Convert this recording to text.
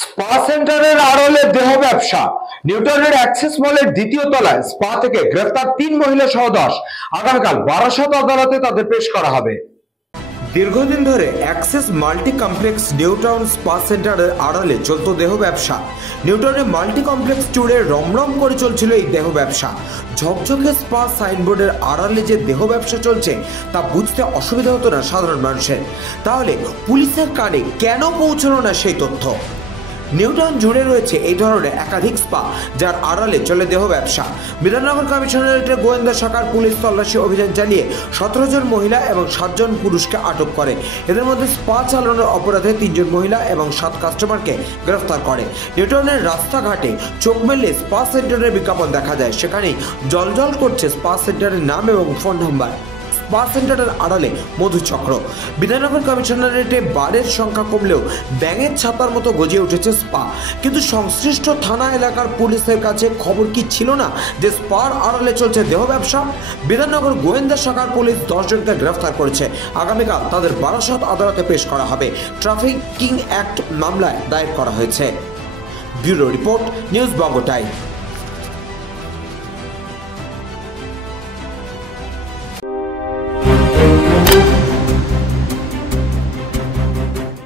Spa সেন্টারের আড়লে দেহ ব্যবসা। নিউটাউনের অ্যাক্সিস মলের দ্বিতীয় তলায় স্পা থেকে গ্রেফতার ৩ মহিলা সহ ১০। আগামীকাল বারাসত আদালতে তাদের পেশ করা হবে। দীর্ঘদিন ধরে access multi complex New Town spa সেন্টারের আড়ালে চলত দেহ ব্যবসা। নিউটাউনের মাল্টি কমপ্লেক্স জুড়ে রমরম করে চলছিল এই দেহ ব্যবসা। ঝকঝকে স্পা সাইনবোর্ডের আড়ালে যে দেহ ব্যবসা চলছে তা বুঝতে অসুবিধা হতো না সাধারণ মানুষের। তাহলে পুলিশের কানে কেন পৌঁছলো না সেই তথ্য? নিউটাউন জুড়ে রয়েছে এই ধরনের একাধিক স্পা যার আড়ালে চলে দেহ ব্যবসা। বিধাননগর কমিশনারেটের গোয়েন্দা শাখার পুলিশ তল্লাশি অভিযান চালিয়ে ১৭ জন মহিলা এবং ৭ জন পুরুষকে আটক করে। এদের মধ্যে স্পা চালানোর অপরাধে ৩ জন মহিলা এবং ৭ কাস্টমারকে গ্রেফতার করে। নিউটাউনের রাস্তাঘাটে চোখ মেললে স্পা সেন্টারের বিজ্ঞাপন দেখা যায়, সেখানেই জলজল করছে স্পা সেন্টারের নাম এবং ফোন নম্বর। স্পা সেন্টারের আড়ালে মধুচক্র। বিধাননগর কমিশনারেটে বারের সংখ্যা কমলেও ব্যাঙের ছাতার মতো গজিয়ে উঠেছে স্পা। কিন্তু সংশ্লিষ্ট থানা এলাকার পুলিশের কাছে খবর কি ছিল না যে স্পার আড়ালে চলছে দেহ ব্যবসা? বিধাননগর গোয়েন্দা শাখার পুলিশ ১০ জনকে গ্রেফতার করেছে। আগামীকাল তাদের বারাসত আদালতে পেশ করা হবে। ট্রাফিকিং অ্যাক্ট মামলায় দায়ের করা হয়েছে। ব্যুরো রিপোর্ট, নিউজ বঙ্গ টাইম।